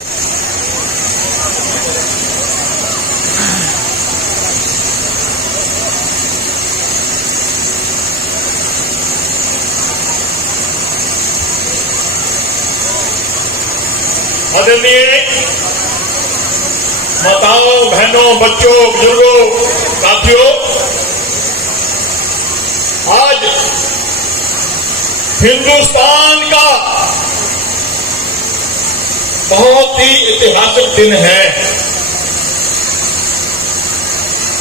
आदरणीय माताओं, बहनों, बच्चों, बुजुर्गों, साथियों, आज हिंदुस्तान का बहुत ही ऐतिहासिक दिन है।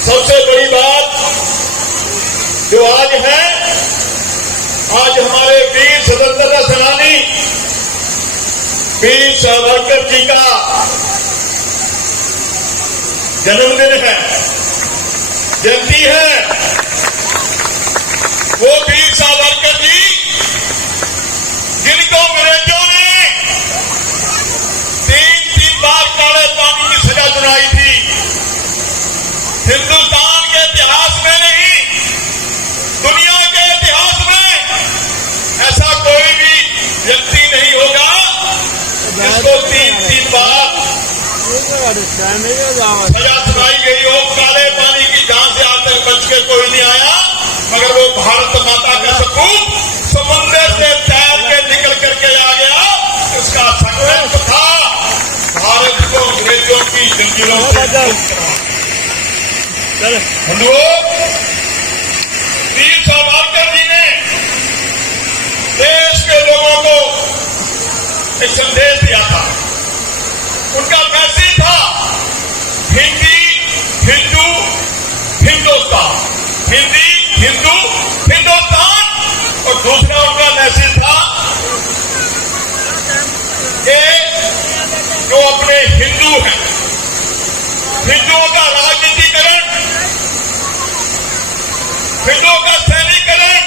सबसे बड़ी बात जो आज है, आज हमारे वीर स्वतंत्रता सेनानी वीर सावरकर जी का जन्मदिन है, जयंती है। वो वीर सावरकर जी जिनको अंग्रेजों ने 3 बार काले पानी की सजा सुनाई थी। हिंदुस्तान के इतिहास में नहीं, दुनिया के इतिहास में ऐसा कोई भी व्यक्ति नहीं होगा जिसको 3 बार सजा सुनाई गई हो। काले पानी की जान से आज तक बच के कोई नहीं आया, मगर वो भारत माता का सपूत समुद्र से तैर के निकल करके आ गया। उसका संकल्प था भारत को अंग्रेजों की जंजीरों से मुक्त कराना। वीर सावरकर जी ने देश के लोगों को एक संदेश दिया था। उनका मैसेज था हिंदी, हिंदू, हिंदुस्तान। हिंदी, हिंदू, हिंदुस्तान। और दूसरा उनका मैसेज था कि जो अपने हिंदू हैं, हिंदुओं का राजनीतिकरण, हिंदुओं का सैनिकरण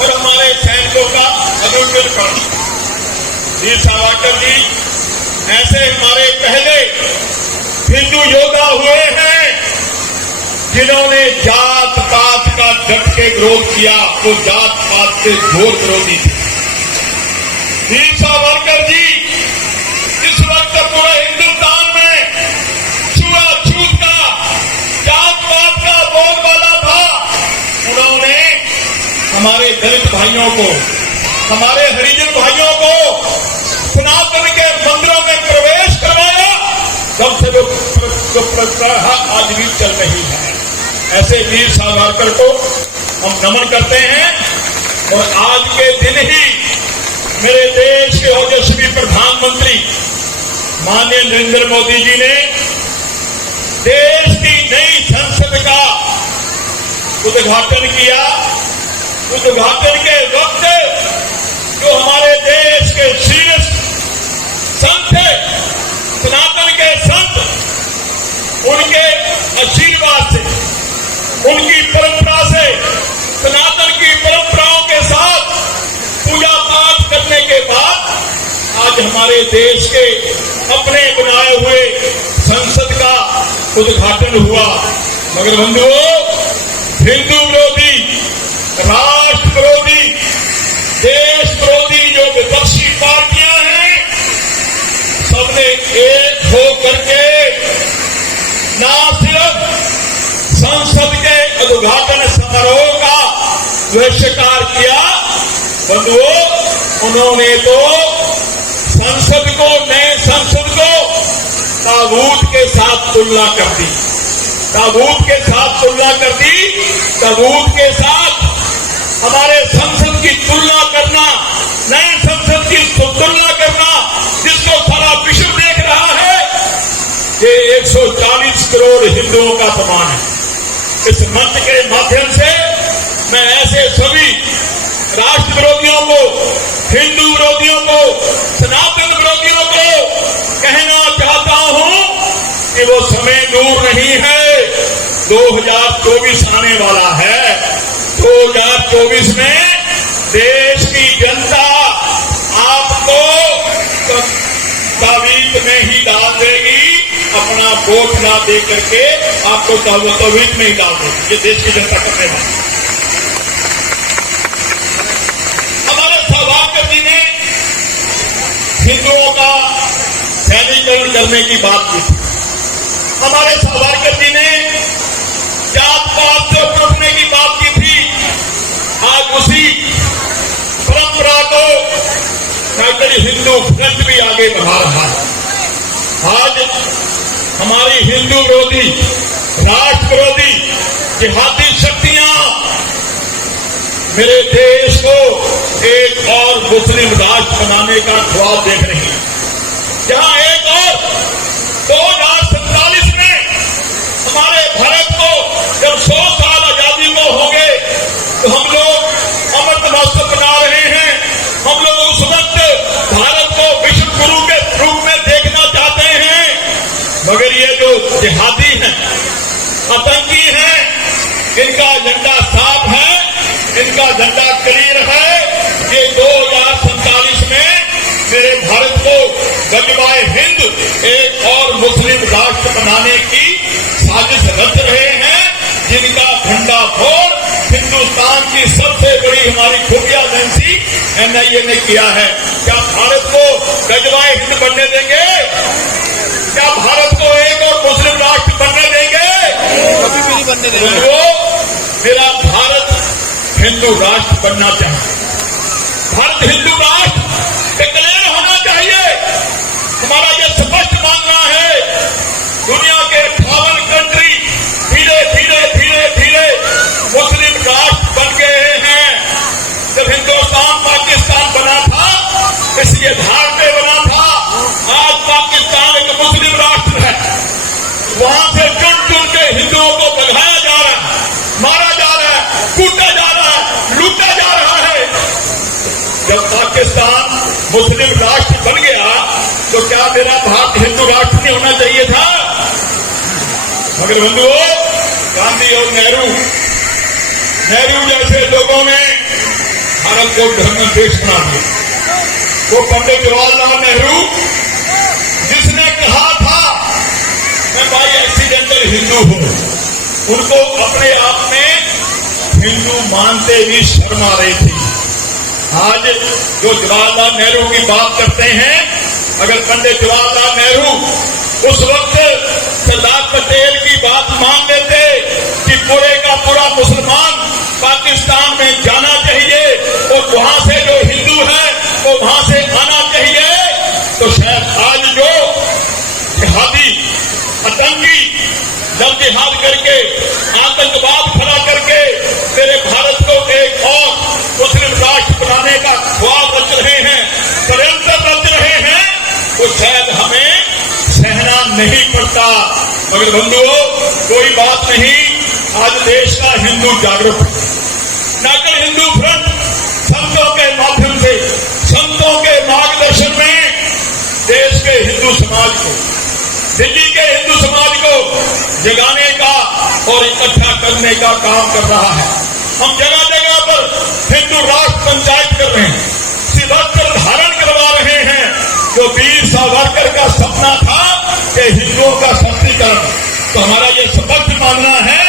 और हमारे सैनिकों का अनुकरण। वीर सावरकर जी ऐसे हमारे पहले हिंदू योद्धा हुए हैं जिन्होंने जात पात का डट के विरोध किया। वो जात पात से घोर विरोधी थे। वीर सावरकर जी इस वक्त पूरे हिंदुस्तान में छुआछूत का, जात पात का बोलबाला था। उन्होंने हमारे दलित भाइयों को, हमारे हरिजन भाइयों को सनातन के मंदिरों में प्रवेश करवाया। जब से वो प्रथा आज भी चल रही है। ऐसे वीर सावरकर को हम नमन करते हैं। और आज के दिन ही मेरे देश के यशस्वी प्रधानमंत्री माननीय नरेंद्र मोदी जी ने देश की नई संसद का उद्घाटन किया। उद्घाटन के वक्त जो हमारे देश के शीर्ष संत है, सनातन के संत, उनके आशीर्वाद से, उनकी परंपरा से, सनातन की परंपराओं के साथ पूजा पाठ करने के बाद आज हमारे देश के अपने बनाए हुए संसद का उद्घाटन हुआ। मगर बंधुओं, हिंदू विरोधी, राष्ट्र विरोधी, देश विरोधी जो विपक्षी पार्टियां हैं, सबने एक हो करके न सिर्फ संसद के उद्घाटन समारोह का बहिष्कार किया, बंधुओं, उन्होंने तो संसद को, नए संसद को ताबूत के साथ तुलना कर दी। ताबूत के साथ तुलना कर दी। ताबूत के साथ हमारे संसद की तुलना करना, नए संसद की तुलना करना, जिसको सारा विश्व देख रहा है, ये 140 करोड़ हिंदुओं का अपमान है। इस मंच के माध्यम से मैं ऐसे सभी राष्ट्र विरोधियों को, हिंदू विरोधियों को, सनातन विरोधियों को कहना चाहता हूं कि वो समय दूर नहीं है। 2024 आने वाला है। 2024 में देश की जनता आपको तावीज में ही डाल देगी। अपना वोट ना दे करके आपको तावीज में ही डाल देगी। ये देश की जनता करने वाली। हमारे सावरकर जी ने हिंदुओं का, सैनिक राष्ट्रीयकरण करने की बात की थी। हमारे सावरकर जी ने जात पात से ऊपर उठने की बात की थी। आज उसी परंपरा को डॉक्टर हिंदू फ्रंट भी आगे बढ़ा रहा है। आज हमारी हिंदू विरोधी, राष्ट्र विरोधी, जिहादी शक्तियां मेरे देश को एक और मुस्लिम राष्ट्र बनाने का ख्वाब देख रही हैं। जहां एक और 2047 में हमारे भारत को जब 100 साल आजादी को होंगे तो हम लोग अमृत महोत्सव मना रहे हैं। हम लोग उस वक्त भारत को विश्व गुरु के रूप में देखना चाहते हैं। मगर ये जो जिहादी हैं, आतंकी हैं, इनका एजेंडा साफ है, इनका एजेंडा क्लियर है। ये 2047 में मेरे भारत को गजवाए हिंद एक और मुस्लिम राष्ट्र बनाने की साजिश रच रहे हैं, जिनका भंडाफोड़ हिंदुस्तान की सबसे बड़ी हमारी खुफिया एजेंसी NIA ने किया है। क्या भारत को गजवाए हिंद बनने देंगे? क्या भारत को एक और मुस्लिम राष्ट्र बनने देंगे? कभी भी नहीं बनने देंगे। मेरा भारत हिंदू राष्ट्र बनना चाहिए। भारत हिंदू राष्ट्र डिक्लेयर होना चाहिए। हमारा यह स्पष्ट मानना है। दुनिया के 58 कंट्री धीरे धीरे धीरे धीरे मुस्लिम राष्ट्र बन गए हैं। जब हिंदुस्तान पाकिस्तान बना था, इसलिए धार पे बना था। आज पाकिस्तान एक मुस्लिम राष्ट्र है। वहां से चुन चुन के हिंदुओं को भगाया जा रहा है, मारा जा रहा है, कूटा जा रहा है, लूटा जा रहा है। जब पाकिस्तान मुस्लिम राष्ट्र बन गया तो क्या मेरा भारत हिंदू राष्ट्र नहीं होना चाहिए था? मगर बंधुओं, गांधी और नेहरू जैसे लोगों ने भारत को धर्म देश बना दिया। वो पंडित जवाहरलाल नेहरू जिसने कहा था मैं बाई एक्सीडेंटल हिंदू हूं, उनको अपने आप में हिंदू मानते भी शर्म आ रही थी। आज जो जवाहरलाल नेहरू की बात करते हैं, अगर पंडित जवाहरलाल नेहरू उस वक्त सरदार पटेल की बात मान लेते कि पूरे का पूरा मुसलमान पाकिस्तान में जाना चाहिए और वहां से जो हिंदू है वो वहां से आना चाहिए, तो शायद आज जो जिहादी आतंकी जब जिहाद करके आतंकवाद खड़ा करके मेरे भारत को एक और मुस्लिम राष्ट्र बनाने का ख्वाब रच रहे हैं, षड्यंत्र रच रहे हैं, तो शायद हमें सहना नहीं पड़ता। मगर बंधुओं, कोई बात नहीं, आज देश का हिंदू जागरूक है। नेशनल हिंदू फ्रंट संतों के माध्यम से, संतों के मार्गदर्शन में देश के हिंदू समाज को, दिल्ली के हिंदू समाज को जगाने का और इकट्ठा करने का काम कर रहा है। हम जगह जगह पर हिंदू राष्ट्र पंचायत कर रहे हैं, शिवस्त्र धारण करवा रहे हैं। जो वीर सावरकर का सपना था कि हिंदुओं का सशक्तिकरण, तो हमारा ये स्पष्ट मानना है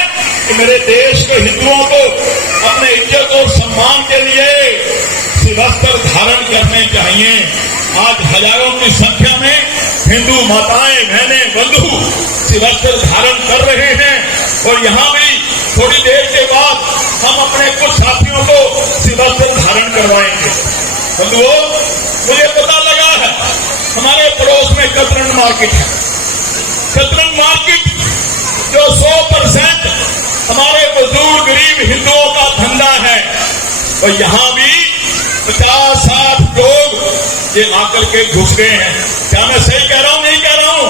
कि मेरे देश के हिंदुओं को अपने इज्जत और सम्मान के लिए शिवस्त्र धारण करने चाहिए। आज हजारों की संख्या में हिंदू माताएं, बहनें, बंधु शिवस्त्र धारण कर रहे हैं और यहाँ भी थोड़ी देर के बाद हम अपने कुछ साथियों को शिवस्त्र धारण करवाएंगे। बंधुओं, मुझे पता लगा है हमारे पड़ोस में कतरन मार्केट है। कतरन मार्केट जो 100% हमारे मजदूर गरीब हिंदुओं का धंधा है, और यहाँ भी 50-60 लोग ये आकर के घुस गए हैं। क्या मैं सही कह रहा हूं, नहीं कह रहा हूं?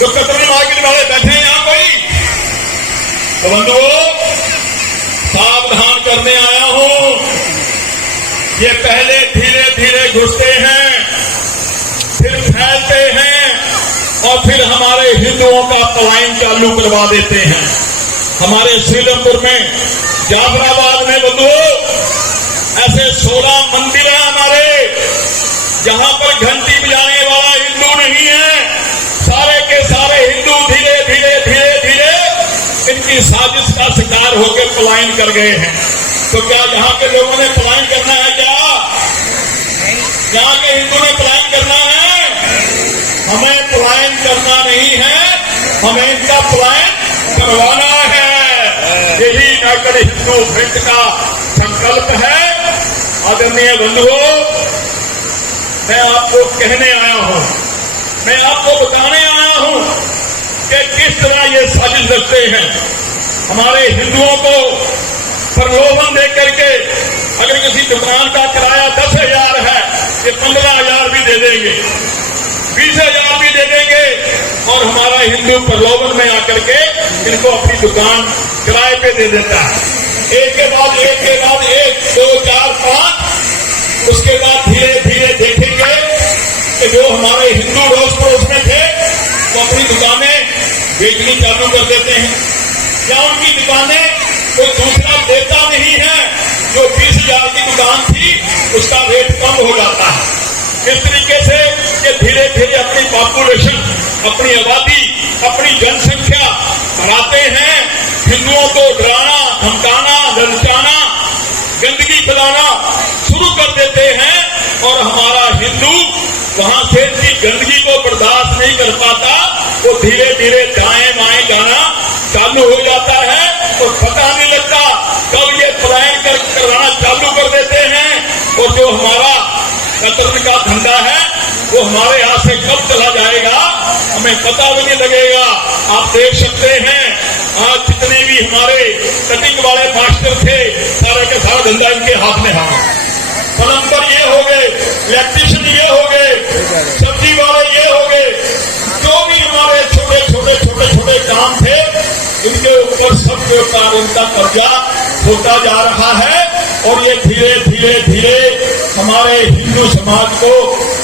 जो कतरन मार्केट वाले बैठे हैं यहाँ कोई, तो बंधुओं सावधान करने आया हूं। ये पहले धीरे धीरे घुसते हैं, फिर फैलते हैं और फिर हमारे हिंदुओं का पलायन चालू करवा देते हैं। हमारे श्रीलमपुर में, जाफराबाद में बंधुओं ऐसे 16 मंदिर हैं हमारे, जहां पर घंटी बजाने वाला हिंदू नहीं है। सारे के सारे हिंदू धीरे धीरे धीरे धीरे इनकी साजिश का शिकार होकर पलायन कर गए हैं। तो क्या यहाँ के लोगों ने पलायन करना है? क्या यहाँ के हिंदू ने पलायन करना है? हमें पलायन करना नहीं है, हमें इनका पलायन करवाना है। यही यूनाइटेड हिंदू फ्रंट का संकल्प है। आदरणीय बंधुओं, मैं आपको कहने आया हूं, मैं आपको बताने आया हूं कि किस तरह ये साजिश रखते हैं हमारे हिंदुओं को प्रलोभन दे करके। अगर किसी दुकान का किराया 10,000 है, ये 15,000 भी दे देंगे, 20,000 भी दे देंगे, और हमारा हिंदू प्रलोभन में आकर के इनको अपनी दुकान किराए पे दे देता है। एक के बाद एक के बाद एक, 2, 4, 5, उसके बाद धीरे धीरे देखेंगे कि जो हमारे हिंदू रोज पड़ोस में थे वो अपनी दुकानें बेचनी चालू कर देते हैं, या उनकी दुकानें कोई दूसरा देता नहीं है। जो 20,000 की दुकान थी उसका रेट कम हो जाता है। इस तरीके से ये धीरे धीरे अपनी पॉपुलेशन, अपनी आबादी, अपनी जनसंख्या बढ़ाते हैं। हिंदुओं को डराना, धमकाना, ललचाना, गंदगी फैलाना शुरू कर देते हैं, और हमारा हिंदू वहां से इनकी गंदगी को बर्दाश्त नहीं कर पाता, वो धीरे धीरे दाएं बाएं जाना चालू हो जाता है, और पता नहीं लगता कब ये पलायन करवाना चालू कर देते हैं। और जो हमारा कतरन का धंधा है वो हमारे यहाँ से कब चला जाएगा हमें पता भी नहीं लगेगा। आप देख सकते हैं आज जितने भी हमारे कटिंग वाले मास्टर थे, सारा के सारा धंधा इनके हाथ में है। प्लम्बर ये हो गए, इलेक्ट्रीशियन ये हो गए, सब्जी वाले ये हो गए, जो भी हमारे छोटे छोटे छोटे छोटे काम थे इनके ऊपर सबके ऊपर उनका कब्जा होता जा रहा है, और ये धीरे धीरे धीरे हमारे हिंदू समाज को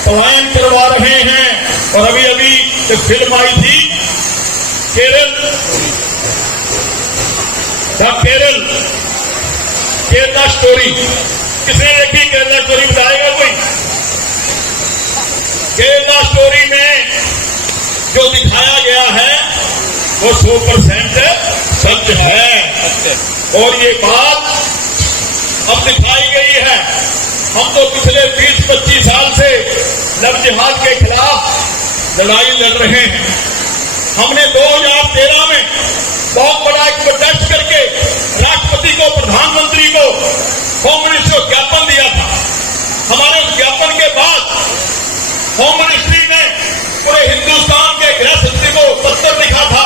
पलायन करवा रहे हैं। और अभी अभी एक फिल्म आई थी केरला स्टोरी, किसने देखी केरला स्टोरी? बताएगा कोई? केरला स्टोरी में जो दिखाया गया है वो 100% सच है, और ये बात अब दिखाई गई है। हम तो पिछले 20-25 साल से लव जिहाद के खिलाफ लड़ाई लड़ रहे हैं। हमने 2013 में बहुत बड़ा एक प्रोटेस्ट करके राष्ट्रपति को, प्रधानमंत्री को, होम मिनिस्टर को ज्ञापन दिया था। हमारे उस ज्ञापन के बाद होम मिनिस्ट्री ने पूरे हिंदुस्तान के गृह सचिव को पत्र लिखा था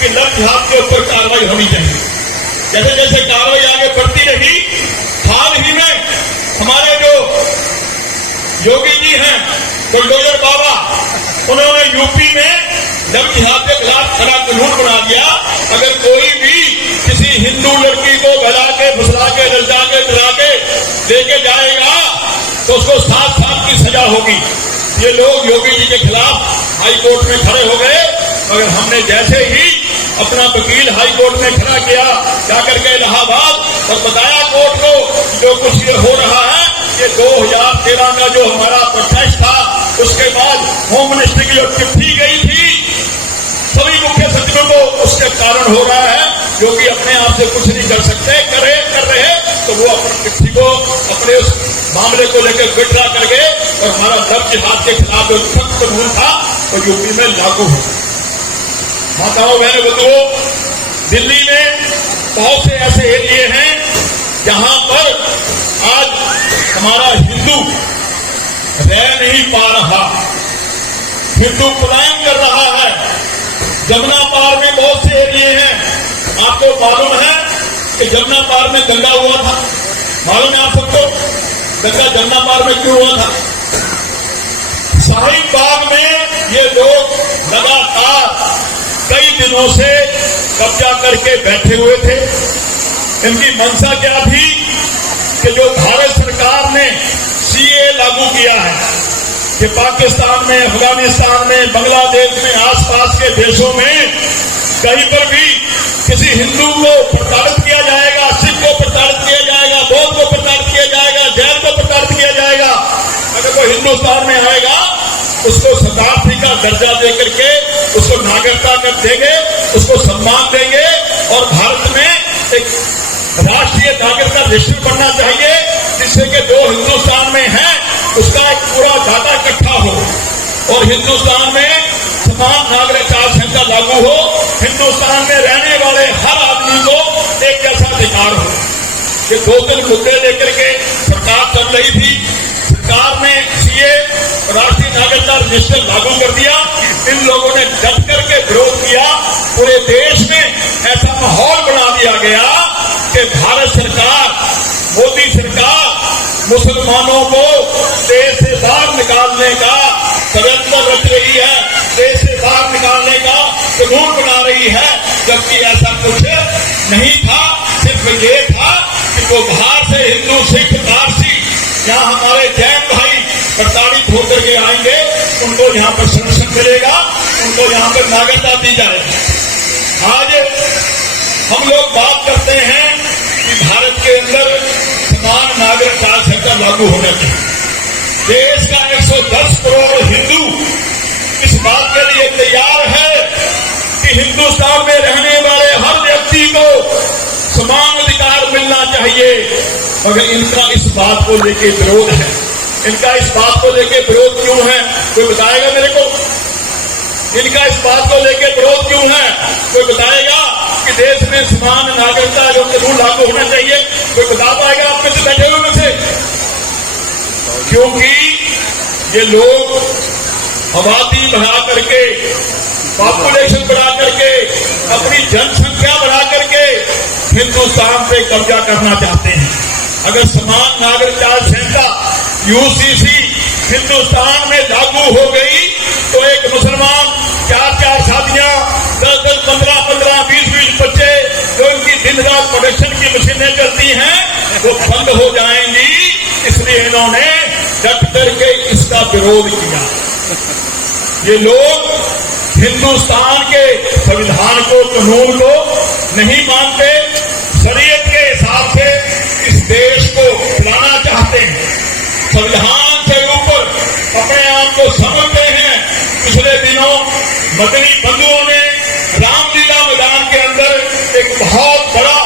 कि लव जिहाद के ऊपर कार्रवाई होनी चाहिए। जैसे जैसे कार्रवाई आगे बढ़ती रही, हाल ही में हमारे जो योगी जी हैं, बुलडोजर बाबा, उन्होंने यूपी में लव जिहाद के खिलाफ खरा कानून बना दिया। अगर कोई भी किसी हिंदू लड़की को बहला के, फुसला के, ललचा के, डरा के लेके जाएगा तो उसको 7 साल की सजा होगी। ये लोग योगी जी के खिलाफ हाई कोर्ट में खड़े हो गए, मगर हमने जैसे ही अपना वकील हाई कोर्ट में खड़ा किया जाकर के इलाहाबाद, और बताया कोर्ट को जो कुछ ये हो रहा है, ये 2013 का जो हमारा प्रोटेस्ट था, उसके बाद होम मिनिस्ट्री की जो चिट्ठी गई थी सभी मुख्य सचिवों को, उसके कारण हो रहा है। योगी अपने आप से कुछ नहीं कर सकते, कर रहे तो वो अपनी चिट्ठी को, अपने उस मामले को लेकर विड्रा कर गए, और हमारा लव जिहाद के खिलाफ जो सख्त कानून था वो यूपी में लागू हो। माताओं बहनों बंधुओं, दिल्ली में बहुत से ऐसे एरिए हैं जहां पर आज हमारा हिंदू रह नहीं पा रहा, हिंदू पलायन कर रहा है। जमुना पार में बहुत से एरिए हैं, आपको मालूम है कि जमुना पार में दंगा हुआ था। मालूम है आप सबको दंगा जमुना पार में क्यों हुआ था? शाहीन बाग में ये लोग लगातार कई दिनों से कब्जा करके बैठे हुए थे। इनकी मंशा क्या थी कि जो भारत सरकार ने सीए लागू किया है कि पाकिस्तान में, अफगानिस्तान में, बांग्लादेश में, आसपास के देशों में कहीं पर भी किसी हिंदू को प्रताड़ित किया जाएगा, सिख को प्रताड़ित किया जाएगा, बौद्ध को प्रताड़ित किया जाएगा, जैन को प्रताड़ित किया जाएगा। अगर कोई हिंदुस्तान में आएगा उसको शरणार्थी का दर्जा दे करके उसको नागरिकता कर देंगे, उसको सम्मान देंगे, और भारत में एक राष्ट्रीय नागरिकता रजिस्टर बनना चाहिए, जिससे कि जो हिंदुस्तान में है उसका एक पूरा डाटा इकट्ठा हो, और हिंदुस्तान में समान नागरिक लागू हो, हिंदुस्तान में रहने वाले हर आदमी को एक जैसा अधिकार हो। ये 2-3 मुद्दे लेकर के सरकार चल रही थी। सरकार ने सीए राष्ट्रीय नागरिकता रजिस्टर लागू कर दिया। इन लोगों ने डट करके विरोध किया। पूरे देश में ऐसा माहौल बना दिया गया कि भारत सरकार, मोदी सरकार मुसलमानों को देश से बाहर निकालने का षड्यंत्र रच रही है, देश से बाहर निकालने का कानून बना रही है, जबकि ऐसा कुछ नहीं था। सिर्फ ये था कि वो बाहर से हिंदू, सिख, पारसी, यहाँ हमारे जैन भाई प्रताड़ित होकर के आएंगे, उनको यहाँ पर संरक्षण मिलेगा, उनको यहाँ पर नागरिकता दी जाएगी। आज हम लोग बात करते हैं कि भारत के अंदर समान नागरिकता संहिता लागू होना चाहिए। देश का 110 करोड़ हिंदू इस बात के लिए तैयार है कि हिंदुस्तान में रहने वाले हर व्यक्ति को समान अधिकार मिलना चाहिए, मगर इनका इस बात को लेके विरोध है। इनका इस बात को लेके विरोध क्यों है, कोई बताएगा मेरे को? इनका इस बात को लेके विरोध क्यों है, कोई बताएगा? कि देश में समान नागरिकता जो कानून लागू होना चाहिए, कोई बता पाएगा आप में से बैठे हुए में से? क्योंकि ये लोग आबादी बढ़ा करके, पॉपुलेशन बढ़ा करके, अपनी जनसंख्या बढ़ा करके हिंदुस्तान पे कब्जा करना चाहते हैं। अगर समान नागरिकता संहिता यूसीसी हिंदुस्तान में लागू हो गई तो एक मुसलमान 4-4 शादियां, 10-10, 15-15, 20-20 बच्चे जो इनकी दिन रात प्रोडक्शन की मशीनें चलती हैं वो बंद हो जाएंगी। इसलिए इन्होंने डट करके इसका विरोध किया। ये लोग हिंदुस्तान के संविधान को, कानून को नहीं मानते, शरीयत के हिसाब से इस देश को चलाना चाहते हैं, संविधान से ऊपर अपने आप को समझते हैं। पिछले दिनों मदनी बंधुओं ने रामलीला मैदान के अंदर एक बहुत बड़ा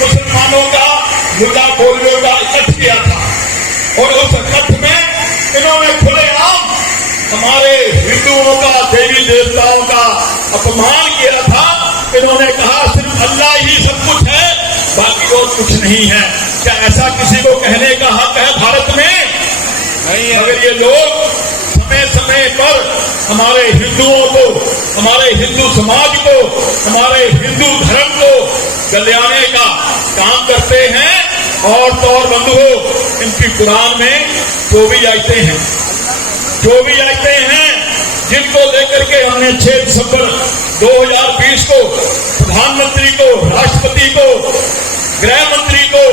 मुसलमानों का मुद्दा बोलने का इकट्ठ किया था और उस इकट्ठ में इन्होंने खुलेआम हमारे हिंदुओं का, देवी देवताओं का अपमान किया था। इन्होंने कहा सिर्फ अल्लाह ही सब कुछ है, बाकी और कुछ नहीं है। क्या ऐसा किसी को कहने का हक है भारत में? नहीं है। अगर ये लोग समय समय पर हमारे हिंदुओं को, हमारे हिंदू समाज को, हमारे हिंदू धर्म को गलियाने का काम करते हैं, और तो और बंधुओं, इनकी कुरान में जो भी आयतें हैं, जिनको लेकर के हमने 6 दिसंबर 2020 को प्रधानमंत्री को, राष्ट्रपति को, गृह मंत्री को,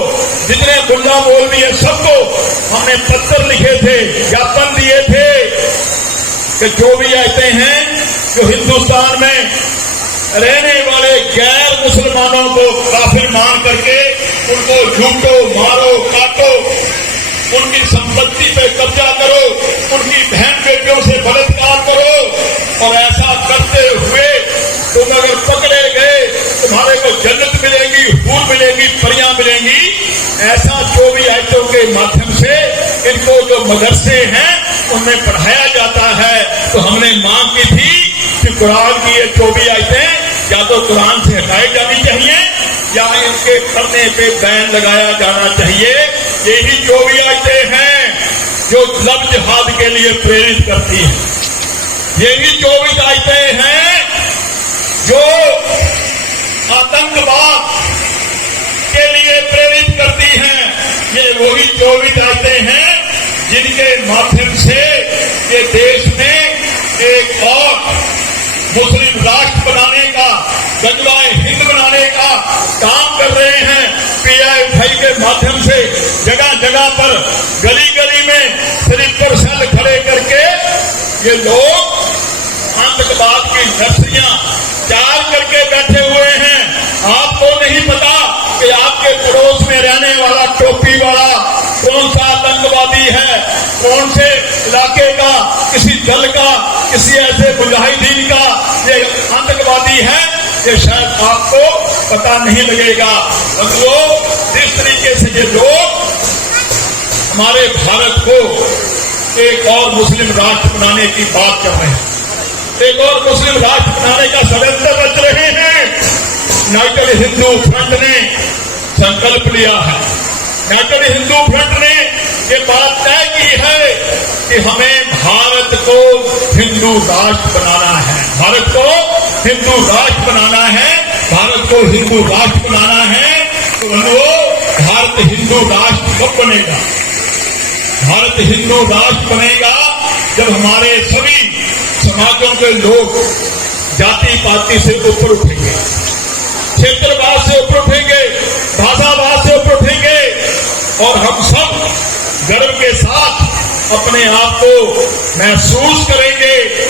जितने मुल्ला मौलवी है सबको हमने पत्र लिखे थे, ज्ञापन दिए थे कि जो भी आयतें हैं जो हिंदुस्तान में रहने वाले गैर मुसलमानों को काफिर मान करके उनको लूटो, मारो, काटो, उनकी संपत्ति पे कब्जा करो, उनकी बहन बेटियों से बलात्कार करो, और ऐसा करते हुए तुम अगर पकड़े गए तुम्हारे को जन्नत मिलेगी, हूर मिलेगी, परियां मिलेंगी। ऐसा जो भी आयतों के माध्यम से इनको जो मदरसे हैं उनमें पढ़ाया जाता है। तो हमने मांग की थी कि कुरान की ये जो भी आयतें या तो कुरान से हटाई जानी चाहिए या इनके पढ़ने पे बैन लगाया जाना चाहिए। यही जो भी आयतें हैं जो लव जिहाद के लिए प्रेरित करती हैं, यही जो भी आयतें हैं जो आतंकवाद के लिए प्रेरित करती हैं, ये वही जो भी आयतें हैं जिनके माध्यम से ये देश में एक और मुस्लिम राष्ट्र बनाने का, गजवाए हिंद बनाने का काम कर रहे हैं। PIFI के माध्यम से जगह जगह पर, गली गली में स्लीपर सेल खड़े करके ये लोग आतंकवाद की नर्सरियां चार करके बैठे हुए हैं। आपको नहीं पता कि आपके पड़ोस में रहने वाला टोपी वाला कौन सा आतंकवादी है, कौन से इलाके का, किसी दल का, किसी ऐसे मुजाहिदीन का ये आतंकवादी है, ये शायद आपको पता नहीं लगेगा। बंधुओं, जिस तरीके से ये लोग हमारे भारत को एक और मुस्लिम राष्ट्र बनाने की बात कर रहे हैं, एक और मुस्लिम राष्ट्र बनाने का षड्यंत्र रच रहे हैं। यूनाइटेड हिंदू फ्रंट ने संकल्प लिया है, यूनाइटेड हिंदू फ्रंट ने ये बात तय की है कि हमें भारत को हिंदू राष्ट्र बनाना है, भारत को हिंदू राष्ट्र बनाना है, भारत को हिंदू राष्ट्र बनाना है। तो वो भारत हिंदू राष्ट्र कब बनेगा? भारत हिंदू राष्ट्र बनेगा जब हमारे सभी समाजों के लोग जाति पाति से ऊपर उठेंगे, क्षेत्रवाद से ऊपर उठेंगे, भाषावाद से ऊपर उठेंगे और हम सब गर्व के साथ अपने आप को महसूस करेंगे